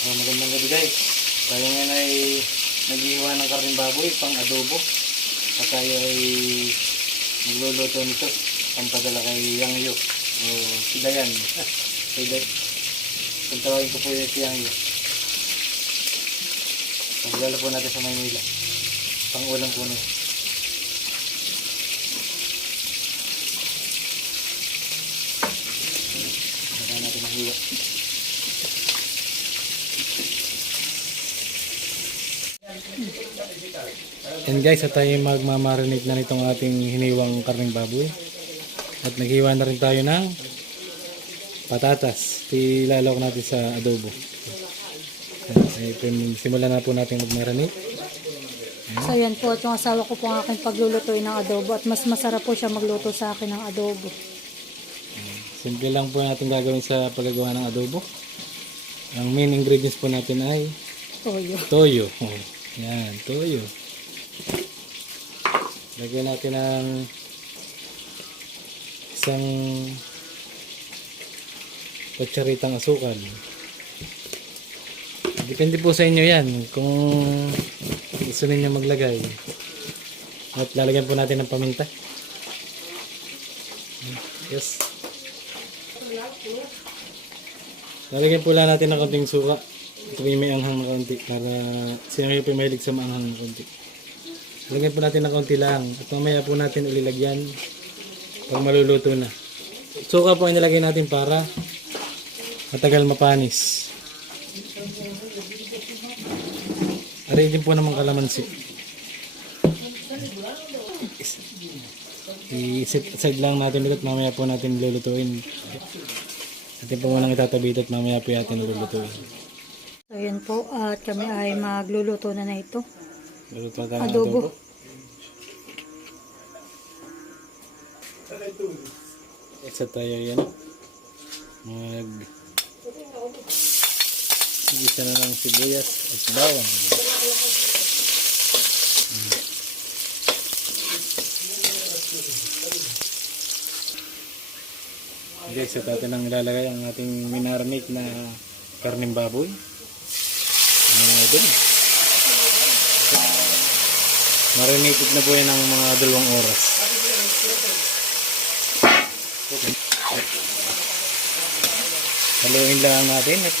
Magandang gabi guys. Tayo ngayon ay nag-iwan ng karning baboy pang adobo. At tayo ay magluluto nito. Pampadala kay Yang Yu. O si Dayan. Si Dayan. Pagtawagin ko po yung si Yang Yu. Pagdala po natin sa Maynila. Pang ulam po nito. Saka natin ang hiwa. And guys, at tayo magmamarinate na nitong ating hiniwang karning baboy. At naghiwa na rin tayo ng patatas. Ilalawak natin sa adobo. Simulan na po natin magmarinate. So yan po, at yung asawa ko po ang aking paglulutuin ng adobo. At mas masarap po siya magluto sa akin ng adobo. Simple lang po natin gagawin sa paggagawa ng adobo. Ang main ingredients po natin ay Toyo. toyo. Yan, toyo. Lagyan natin ng isang kutsaritang asukal. Depende po sa inyo yan kung gusto ninyo maglagay. At lalagyan po natin ng paminta. Yes. Lalagyan po lang natin ng konting suka. Ito may anghang na konti para siya po mahilig sa maanghang na konti. Lagyan po natin ng konti lang at mamaya po natin ulilagyan pag maluluto na. Suka po ay nilagay natin para matagal mapanis. Aray din po naman kalamansi. I-set lang natin ulit, mamaya po natin lulutuin. Atin po walang itatabi at mamaya po natin lulutuin. So yan po, at kami ay magluluto na ito. Luluto tayo ng Adobo. Isa tayo yan. Isa na ng sibuyas at bawang. Guys, sa natin ang ilalagay ang ating minarinate na karning baboy. Marinated na po yan ng mga 2 oras. Haluin lang natin at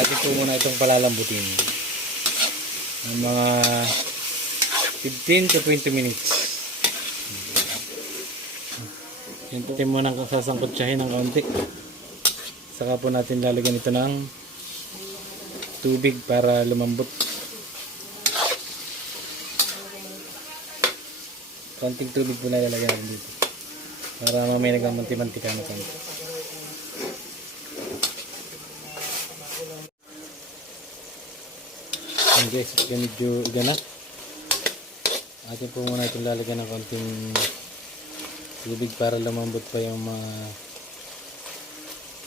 atin po muna itong palalambutin ng mga 15 to 20 minutes. Yan po tayo muna sasangkotsahin ng kaunti. Saka po natin lalagyan ito ng tubig para lumambot. Konting tubig po na ilalagay natin dito para mamaya nagmamanti-mantika na konti. Ayan guys, medyo ganap. Atin po muna itong lalagyan ng konting tubig para lumambot pa yung mga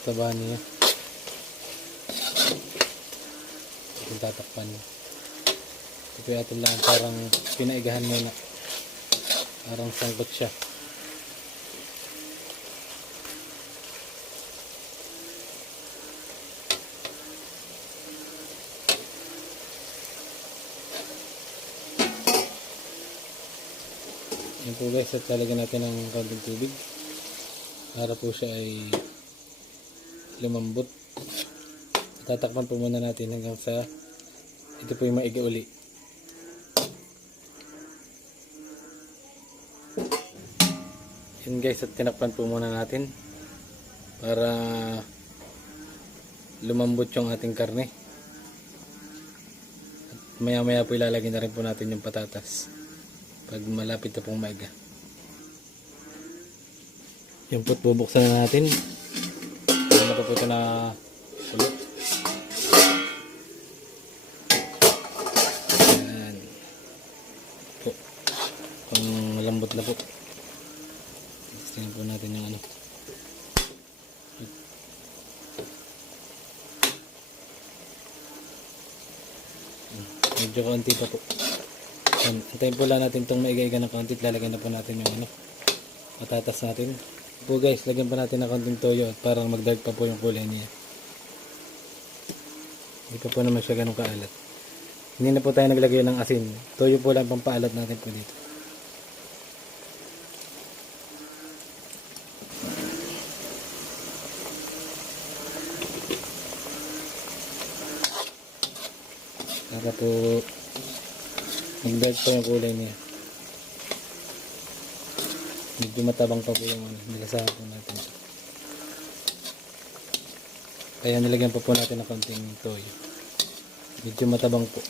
taba niya. Itong tatakpan. Ito yung atin lang parang pinaigahan muna. Parang sangkot siya. Yan po guys, at lalagyan natin ng konting tubig para po siya ay lumambot. Tatakpan po muna natin hanggang sa ito po yung maiga uli. Yan guys, at tinakpan po muna natin para lumambot yung ating karne. At maya maya po ilalagay na rin po natin yung patatas pag malapit na pong maiga. Yung po bubuksan na natin. Ano po ito na kulot. Yan po, pang malambot na po. Tingnan po natin yung ano. Medyo kaunti pa po. Antayin po lang natin itong maiga-iga ng kaunti. Lalagyan na po natin yung ano, patatas natin. Po guys, lagyan pa natin ng kaunting toyo at parang mag-dark pa po yung kulay niya. Hindi pa po naman siya ganun kaalat. Hindi na po tayo naglagay ng asin. Toyo po lang pampaalat natin po dito. Para po mag-dark po yung kulay niya. Medyo matabang pa po yung nilasahan po natin. Kaya nilagyan pa po natin ng konting toyo. Medyo matabang po.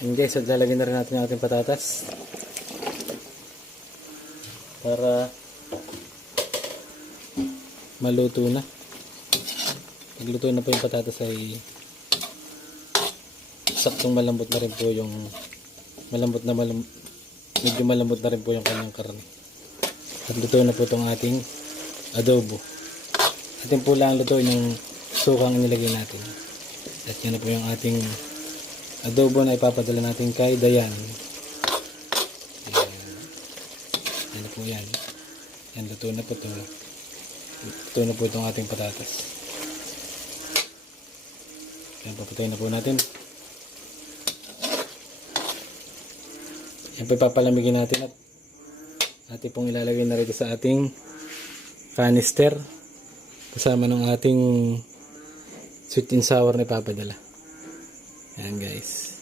And guys, at lalagyan na rin natin yung ating patatas. Para maluto na. Pagluto na po yung patatas ay saktong malambot na rin po yung medyo malambot na rin po yung kanyang karne. At luto na po itong ating adobo. Atin po lang lutuin yung sukang inilagay natin. At yan na po yung ating adobo na ipapadala natin kay Dayan. Yan na po yan. Yan, luto na po ito. Luto na po itong ating patatas. Yan, papatayin na po natin. Yan po ipapalamigin natin at ating pong ilalagay na rito sa ating canister kasama ng ating sweet and sour na ipapadala. Yan guys.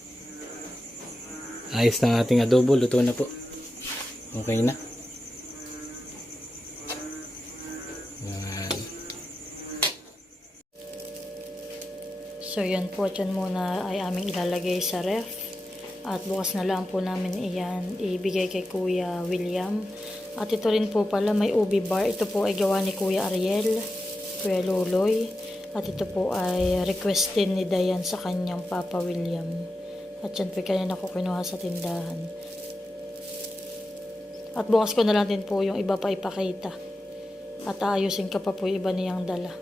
Ayos na ating adobo. Luto na po. Okay na. Yan. So yan po, dyan muna ay aming ilalagay sa ref. At bukas na lang po namin iyan ibigay kay Kuya William. At ito rin po pala may ubi bar. Ito po ay gawa ni Kuya Ariel, Kuya Loloy. At ito po ay request din ni Dayan sa kanyang Papa William. At yan po kanina ko kinuha sa tindahan. At bukas ko na lang din po yung iba pa ipakita. At aayusin ka pa po yung iba niyang dala.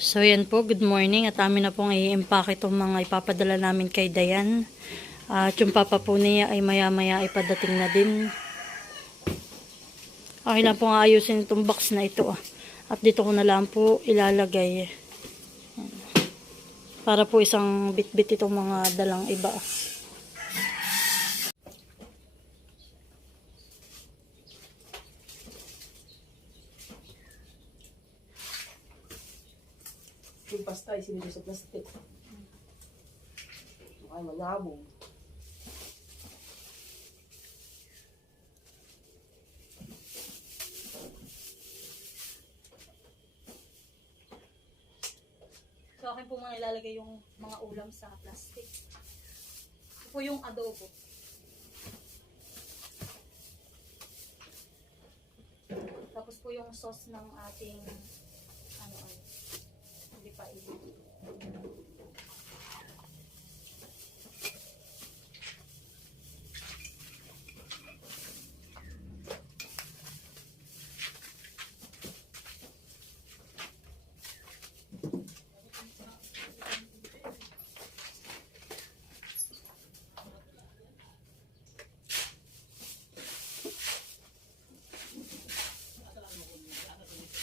So yan po, good morning. At amin na pong i-impake itong mga ipapadala namin kay Dayan. At yung papa po niya ay maya-maya ay padating na din. Okay lang pong aayusin itong box na ito. At dito ko na lang po ilalagay. Para po isang bit-bit itong mga dalang iba. Yung pasta ay sinilo sa plastic. Ay, manabong. So akin po mga ilalagay yung mga ulam sa plastic. Ito po yung adobo. Tapos po yung sauce ng ating hindi pa ibo.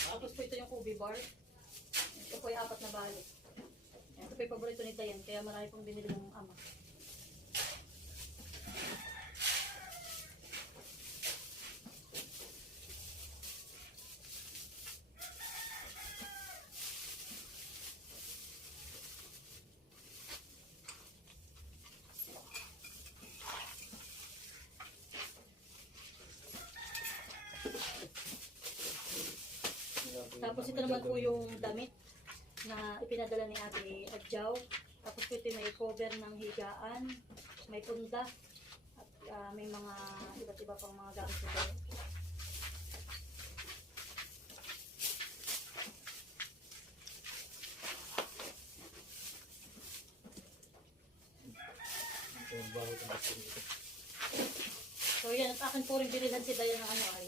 Tapos po ito yung ubi bar. Ito po yung 4 na balot. Ito po yung paborito ni Dayan, kaya marami pong binili ng ama. Tapos ito naman po yung damit na ipinadala ni Ate Adjaw. Tapos po ito may cover ng higaan, may punda, at may mga iba't iba pang mga gamit ito. So yan, at akin po rin binilhan si Dayan ng ay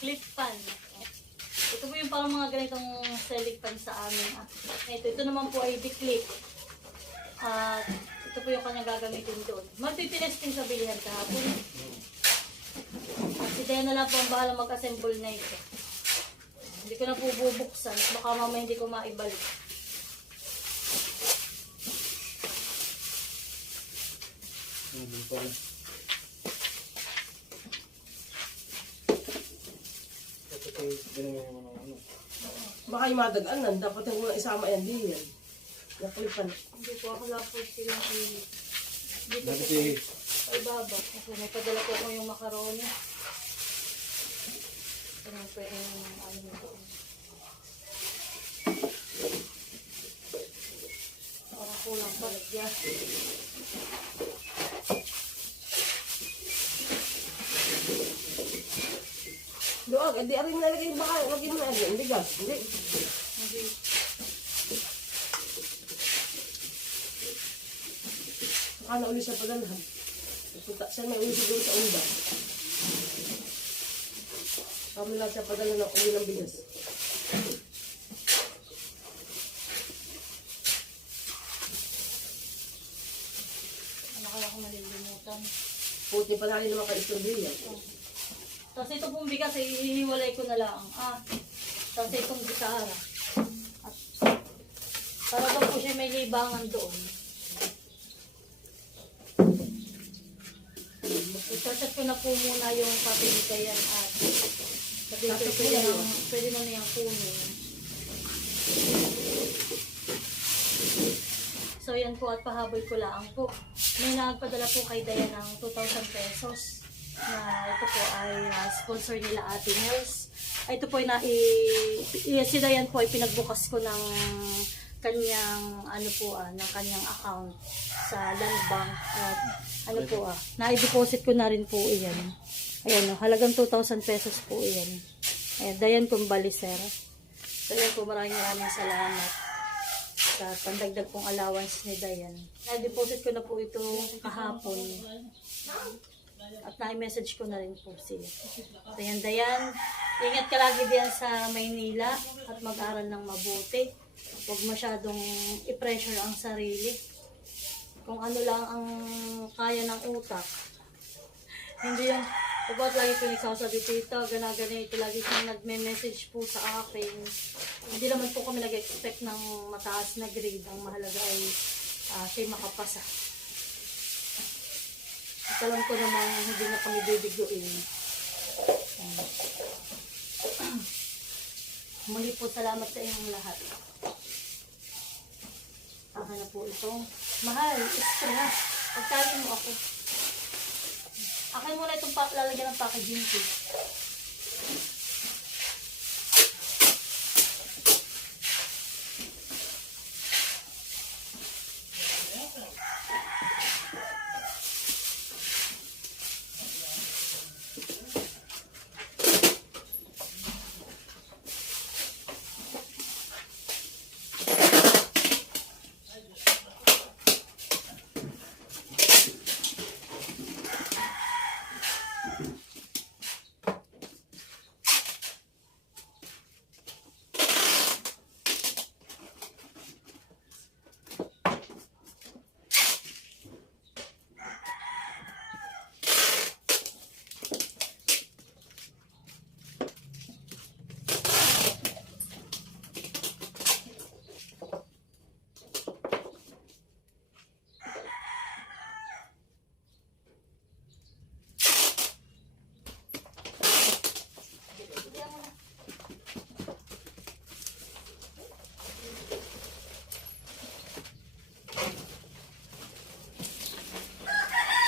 clip pan. Ito po yung yung parang mga ganitong selling pan sa amin. Ito naman po ay diklik. At ito po yung kanya gagamitin doon. Magpipinesting sa bilihan kahapon. At si Dena na lang po ang bahala mag-assemble na ito. Hindi ko na po bubuksan. Baka mamaya hindi ko maibalik. Ano pa rin. Ito po yung ginamit mo ng ano. Baka yung madaganan, dapat yung muna isama yan din yan. Nakalipan. Hindi po ako lapot silang dito Bakit po eh? ay baba. Kasi may padala po ko yung macaroni. Ano po yung ano nito. Parang kulang palagyan. Doon, hindi rin nalagay baka, lagay mo na yan. Hindi gas, hindi. Hindi. Baka na uli sa padalhan. Saan may uli siguro sa unda. Kami lang sa padalhan ng uli ng bigas. Ano kaya ako malilimutan. Puti pa natin naman ka-istorbiya. Tapos ito pong bigas, hihiwalay ko na lang. Tapos itong gitara. At para daw po siya may libangan doon. Ipasat ko na po muna yung papilitayan at sabi ko pwede mo na yung kunin. So yan po at pahabol ko lang po. May nagpadala po kay Dayan ng 2,000 pesos. Na ito po ay sponsor nila Ate Nels. Ito po ay si Dayan po ay pinagbukas ko ng kanyang ng kanyang account sa Land Bank at na-deposit ko na rin po iyan. Ayan, halagang 2,000 pesos po iyan. Ayan, Dayan Kumbaliser. So ayan po, maraming salamat sa pandagdag pong allowance ni Dayan. Na-deposit ko na po ito kahapon. At na-message ko na rin po siya. So yan, Dayan, ingat ka lagi diyan sa Maynila at mag-aral ng mabuti. Huwag masyadong i-pressure ang sarili. Kung ano lang ang kaya ng utak. Hindi yung, ba't lagi pinagsasabi tita, gana-ganito, lagi siyang nagme-message po sa akin. Hindi naman po kami nag-expect ng mataas na grade. Ang mahalaga ay siya makapasa. At alam ko naman hindi na kami bibiguin. Muli po salamat sa inyong lahat. Akin na po ito. Mahal, extra. Pagkain mo ako. Akin muna itong lalagyan ng packaging ko.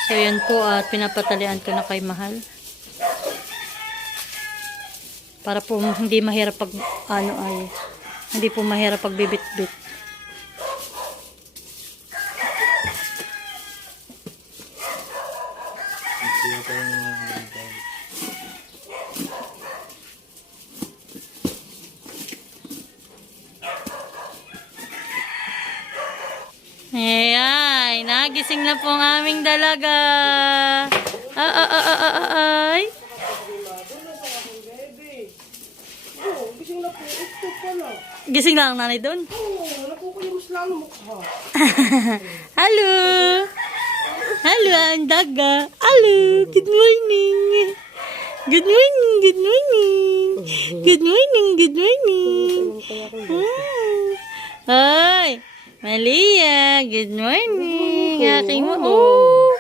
So yan po at pinapatalian ko na kay Mahal. Para po hindi mahirap pag hindi po mahirap pag bibit-bit. Ay, nagising na po ang aming dalaga. Ay. Oh, gising na po. Ito pala. Gising na ang nanay doon. Oo, nakukulimos lalo mukha. Hello! Hello, ang daga. Hello, good morning. Good morning, good morning. Good morning, good morning. Hi, Malia, good morning. Aking mo. Oh.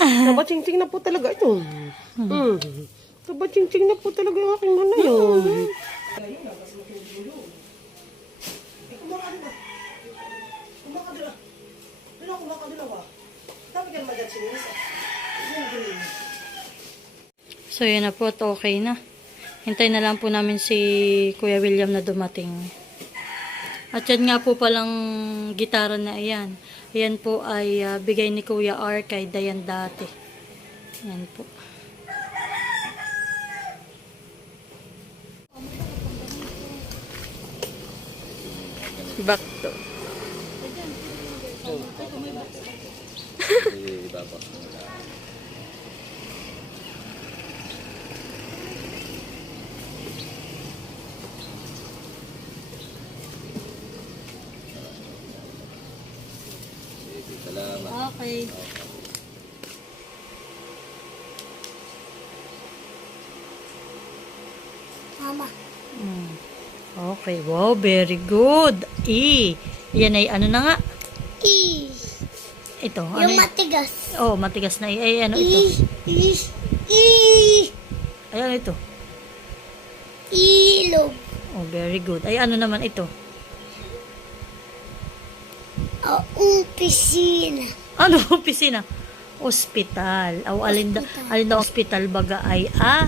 Kabaching-ching na po talaga ito. Kabaching-ching na po talaga yung aking nanay. So, yun na po at okay na. Hintay na lang po namin si Kuya William na dumating. At yan nga po palang gitara na ayan. Ayan po ay bigay ni Kuya R kay Dayan dati. Ayan po. Back to. Okay. Mama. Okay, wow, very good. Yan ay ano na nga? I. Ito, ano Yung yun? matigas. Oh, matigas na ay ano ito? I. Ay, ano ito? Ilog. Oh, very good. Ay, ano naman ito? Piscina. Ano, opisina? Hospital. Alin na hospital baga ay A,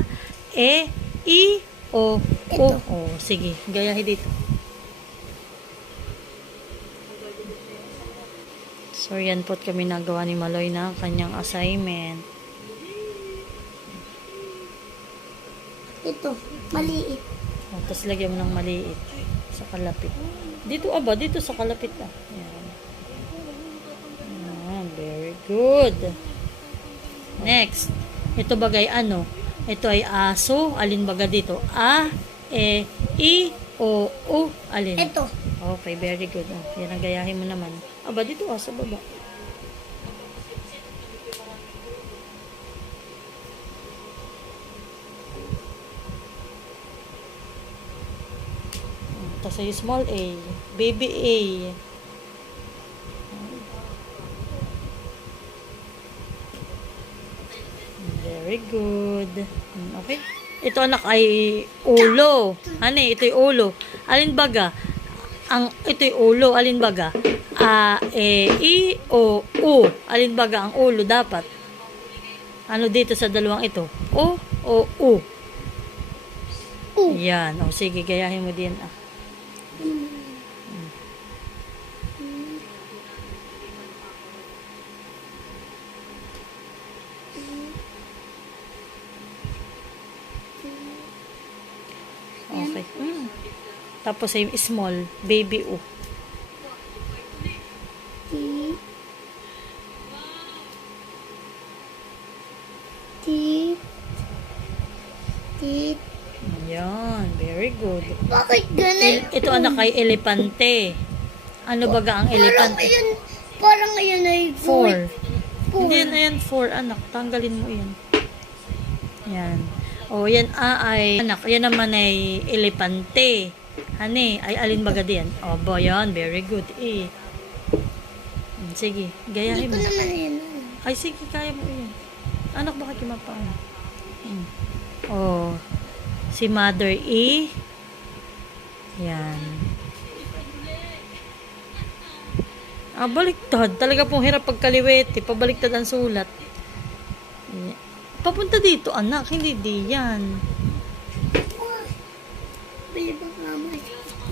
E, I, O, O. Oh, sige, gayahin dito. So, yan po't kami nagawa ni Maloy na kanyang assignment. Ito. Maliit. Oh, tapos lagyan mo ng maliit sa kalapit. Dito, dito sa kalapit ah. Yan. Very good. Next. Ito bagay ano? Ito ay aso. Alin baga dito? A, E, I, O, U. Alin? Ito. Okay, very good. Oh, yan ang gayahin mo naman. Dito sa baba. Tapos ay small a. Baby a. Very good. Okay. Ito anak ay ulo. Ano ito yung ulo. Alin baga? Ito yung ulo. Alin baga? A, E, I, O, U. Alin baga ang ulo dapat? Ano dito sa dalawang ito? O, U. Yan. O sige, gayahin mo din ah. Okay. Tapos ay small, baby U. Yan, very good. Bakit ganun? Ito anak ay elepante. Ano baga ang elepante? Parang ngayon ay 4. Hindi na yan 4 anak. Tanggalin mo yan. Yan. O yan ay anak. Yan naman ay elepante. Hani, ay alin baga diyan? O ba yan, very good. Sige, gayahin mo. Hindi ko naman yun. Ay sige, kaya mo yan. Anak baka kimapaan. Oh. Si Mother E. Yan. Baliktad. Talaga pong hirap pagkaliwete. Pabaliktad ang sulat. Papunta dito, anak. Hindi diyan.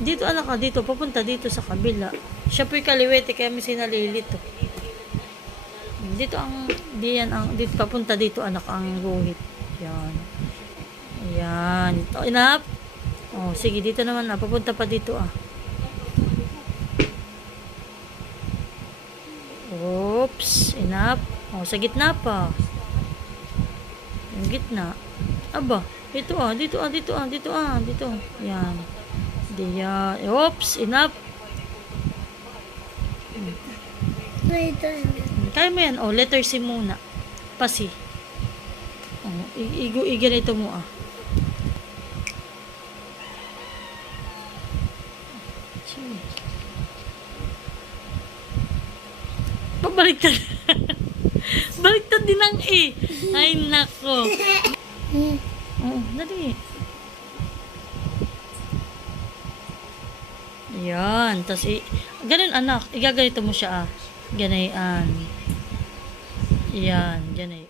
Dito, anak ka. Dito. Papunta dito sa kabila. Siya po'y kaliwete. Kaya may sinalilito. Dito ang... Dito, papunta dito, anak, ang guhit. Yan. Yan. Ito, enough. Oh, sige, dito naman na. Papunta pa dito ah. Oops. Enough. Oh, sa gitna pa. Yung gitna. Aba. Ito dito. Yan. Diyan. Oops, enough. Wait, Kaya mo yan. Oh, letter C muna. Pasi. Oh, ganito mo ah. Pabaliktad. Baliktad din ang E. Ay, nako. Oh, dali. Yan. Tapos, ganun anak. Igaganito mo siya ah. Ganayan. Yan. Ganay.